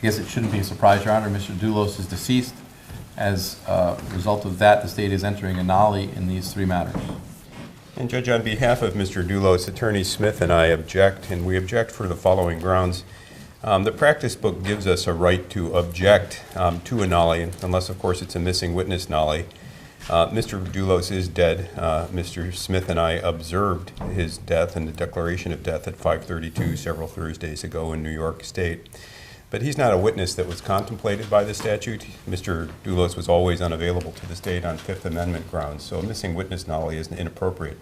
I guess it shouldn't be a surprise, Your Honor. Mr. Dulos is deceased. As a result of that, the state is entering a nollie in these three matters. And Judge, on behalf of Mr. Dulos, Attorney Smith and I object, and we object for the following grounds. The practice book gives us a right to object to a nollie, unless, of course, it's a missing witness nollie. Mr. Dulos is dead. Mr. Smith and I observed his death and the declaration of death at 5:32 several Thursdays ago in New York State. But he's not a witness that was contemplated by the statute. Mr. Dulos was always unavailable to the state on Fifth Amendment grounds, so a missing witness nollie is inappropriate.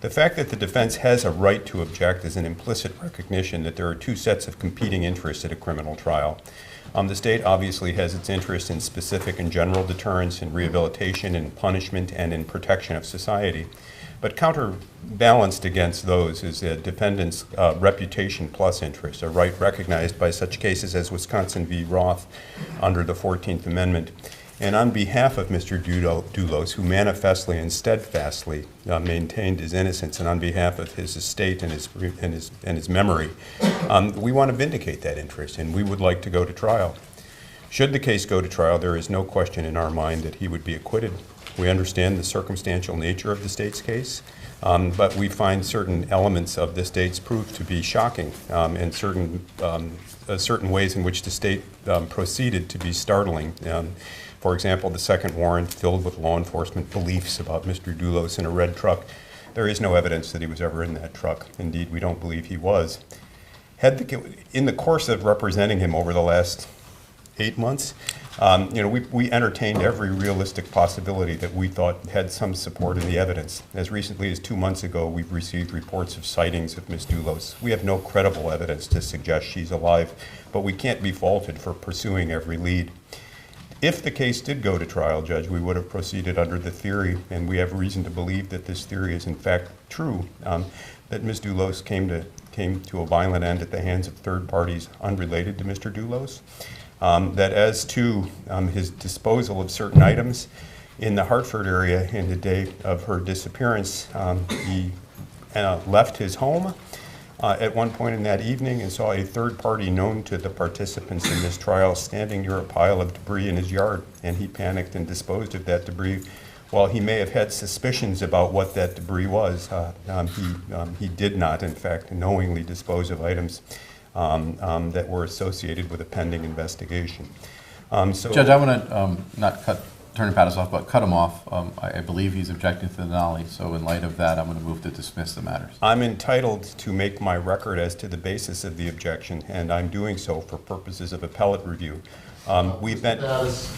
The fact that the defense has a right to object is an implicit recognition that there are two sets of competing interests at a criminal trial. The state obviously has its interest in specific and general deterrence, in rehabilitation, in punishment, and in protection of society. But counterbalanced against those is a defendant's reputation plus interest, a right recognized by such cases as Wisconsin v. Roth under the 14th Amendment. And on behalf of Mr. Dulos, who manifestly and steadfastly maintained his innocence, and on behalf of his estate and his memory, we want to vindicate that interest, and we would like to go to trial. Should the case go to trial, there is no question in our mind that he would be acquitted. We understand the circumstantial nature of the state's case, but we find certain elements of the state's proof to be shocking, and certain ways in which the state proceeded to be startling. For example, the second warrant filled with law enforcement beliefs about Mr. Dulos in a red truck. There is no evidence that he was ever in that truck. Indeed, we don't believe he was. In the course of representing him over the last 8 months, we entertained every realistic possibility that we thought had some support in the evidence. As recently as 2 months ago, we've received reports of sightings of Ms. Dulos. We have no credible evidence to suggest she's alive, but we can't be faulted for pursuing every lead. If the case did go to trial, Judge, we would have proceeded under the theory, and we have reason to believe that this theory is in fact true, that Ms. Dulos came to a violent end at the hands of third parties unrelated to Mr. Dulos. That as to his disposal of certain items in the Hartford area in the day of her disappearance, he left his home at one point in that evening and saw a third party known to the participants in this trial standing near a pile of debris in his yard, and he panicked and disposed of that debris. While he may have had suspicions about what that debris was, he did not, in fact, knowingly dispose of items that were associated with a pending investigation. Judge, I want to not cut Attorney Pattis off, but cut him off. I believe he's objecting to the nollie, so in light of that, I'm going to move to dismiss the matters. I'm entitled to make my record as to the basis of the objection, and I'm doing so for purposes of appellate review. We've been. Pattis,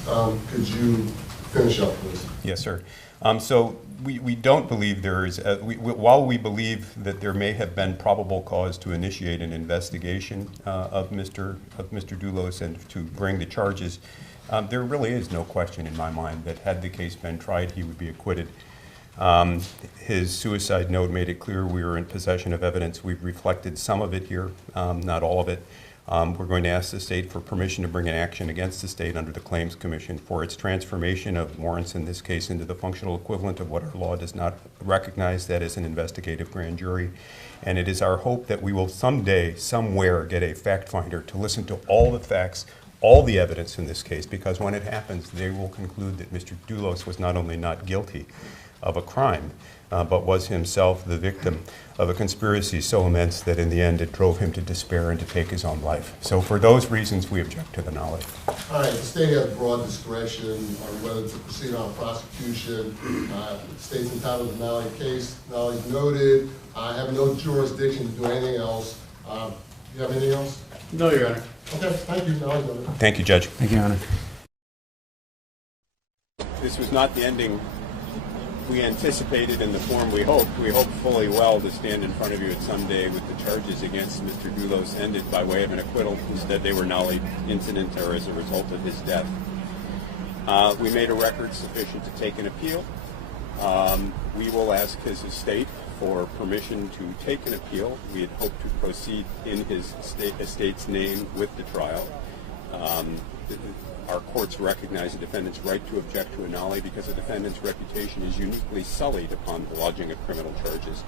could you finish up, please? Yes, sir. So we don't believe there is, while we believe that there may have been probable cause to initiate an investigation of Mr. Dulos and to bring the charges, there really is no question in my mind that had the case been tried, he would be acquitted. His suicide note made it clear we were in possession of evidence. We've reflected some of it here, not all of it. We're going to ask the state for permission to bring an action against the state under the Claims Commission for its transformation of warrants in this case into the functional equivalent of what our law does not recognize, that is an investigative grand jury. And it is our hope that we will someday, somewhere, get a fact finder to listen to all the facts, all the evidence in this case, because when it happens, they will conclude that Mr. Dulos was not only not guilty of a crime, but was himself the victim of a conspiracy so immense that in the end it drove him to despair and to take his own life. So for those reasons, we object to the nollie. All right, the state has broad discretion on whether to proceed on prosecution. The state's entitled to nollie case. Nollie's noted. I have no jurisdiction to do anything else. Do you have anything else? No, Your Honor. Okay, thank you. Nollie's noted. Thank you, Judge. Thank you, Your Honor. This was not the ending we anticipated in the form we hoped. We hoped fully well to stand in front of you at some day with the charges against Mr. Dulos ended by way of an acquittal. Instead, they were nollie incident or as a result of his death. We made a record sufficient to take an appeal. We will ask his estate for permission to take an appeal. We had hoped to proceed in his estate's name with the trial. Our courts recognize the defendant's right to object to a nollie because the defendant's reputation is uniquely sullied upon the lodging of criminal charges.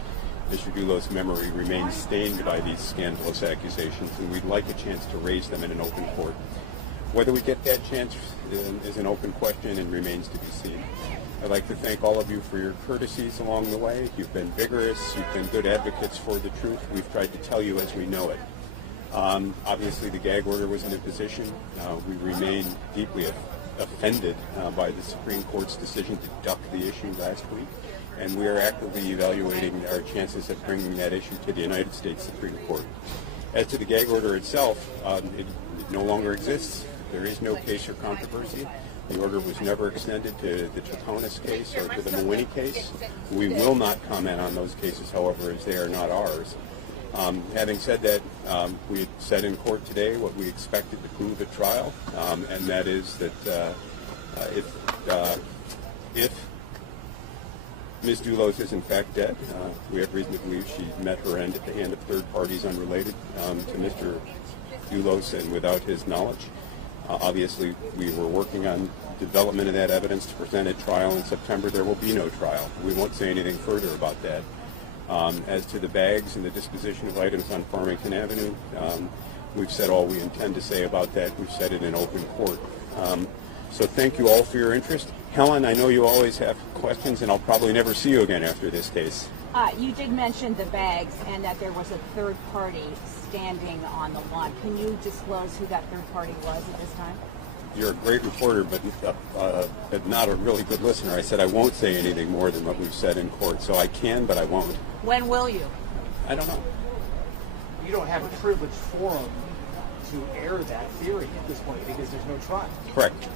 Mr. Dulos' memory remains stained by these scandalous accusations, and we'd like a chance to raise them in an open court. Whether we get that chance is an open question and remains to be seen. I'd like to thank all of you for your courtesies along the way. You've been vigorous. You've been good advocates for the truth. We've tried to tell you as we know it. Obviously, the gag order was an imposition. We remain deeply offended by the Supreme Court's decision to duck the issue last week, and we are actively evaluating our chances of bringing that issue to the United States Supreme Court. As to the gag order itself, it no longer exists. There is no case or controversy. The order was never extended to the Traconis case or to the Mawini case. We will not comment on those cases, however, as they are not ours. Having said that, we said in court today what we expected to prove at trial, and that is that if Ms. Dulos is in fact dead, we have reason to believe she met her end at the hand of third parties unrelated to Mr. Dulos and without his knowledge. Obviously, we were working on development of that evidence to present at trial in September. There will be no trial. We won't say anything further about that. As to the bags and the disposition of items on Farmington Avenue, we've said all we intend to say about that. We've said it in open court. So thank you all for your interest. Helen, I know you always have questions, and I'll probably never see you again after this case. You did mention the bags and that there was a third party standing on the lawn. Can you disclose who that third party was at this time? You're a great reporter, but not a really good listener. I said I won't say anything more than what we've said in court, so I can, but I won't. When will you? I don't know. You don't have a privileged forum to air that theory at this point because there's no trial. Correct.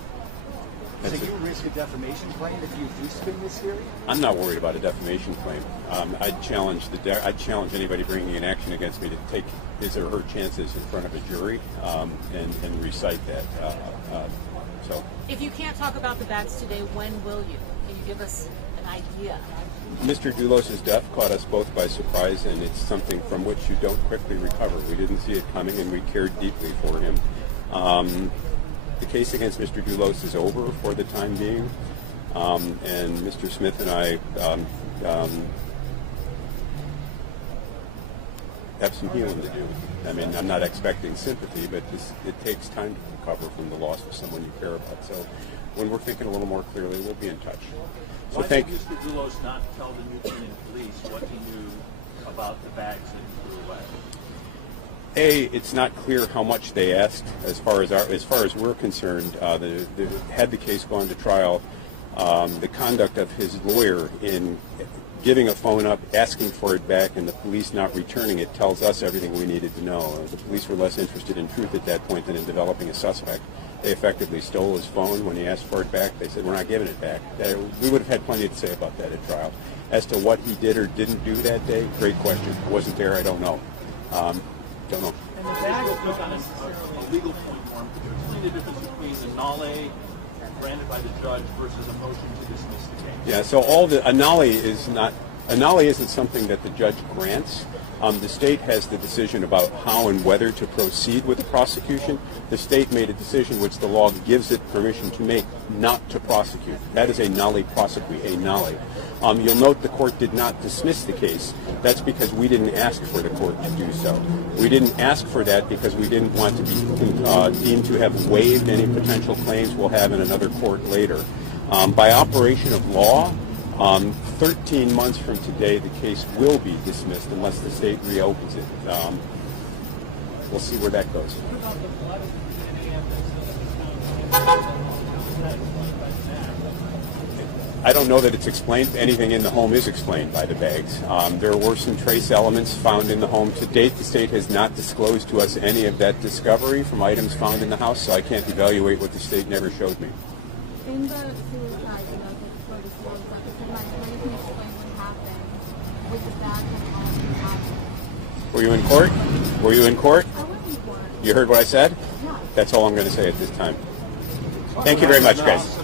So you risk a defamation claim if you do spin this theory? I'm not worried about a defamation claim. I'd challenge anybody bringing an action against me to take his or her chances in front of a jury and recite that. So, if you can't talk about the bags today, when will you? Can you give us an idea? Mr. Dulos' death caught us both by surprise, and it's something from which you don't quickly recover. We didn't see it coming, and we cared deeply for him. The case against Mr. Dulos is over for the time being, and Mr. Smith and I have some healing to do. I mean, I'm not expecting sympathy, but it takes time to recover from the loss of someone you care about. So when we're thinking a little more clearly, we'll be in touch. So why did Mr. Dulos not tell the Newton police what he knew about the bags that he threw away? It's not clear how much they asked. As far as we're concerned, had the case gone to trial, the conduct of his lawyer in giving a phone up, asking for it back, and the police not returning it tells us everything we needed to know. The police were less interested in truth at that point than in developing a suspect. They effectively stole his phone when he asked for it back. They said, "We're not giving it back." We would have had plenty to say about that at trial. As to what he did or didn't do that day, great question. I wasn't there. I don't know. Don't know. And the bag will look on a legal point form. Could you explain the difference between the nollie granted by the judge versus a motion to dismiss the case? Yeah, so a nollie isn't something that the judge grants. The state has the decision about how and whether to proceed with the prosecution. The state made a decision which the law gives it permission to make, not to prosecute. That is a nollie prosecute, a nollie. You'll note the court did not dismiss the case. That's because we didn't ask for the court to do so. We didn't ask for that because we didn't want to be deemed to have waived any potential claims we'll have in another court later. By operation of law, 13 months from today, the case will be dismissed unless the state reopens it. We'll see where that goes. I don't know that it's explained. Anything in the home is explained by the bags. There were some trace elements found in the home. To date, the state has not disclosed to us any of that discovery from items found in the house, so I can't evaluate what the state never showed me. In the suicide, for the suicide, can you explain what happened with the bag and all that happened? Were you in court? Were you in court? I was in court. You heard what I said? Yeah. That's all I'm going to say at this time. Thank you very much, guys.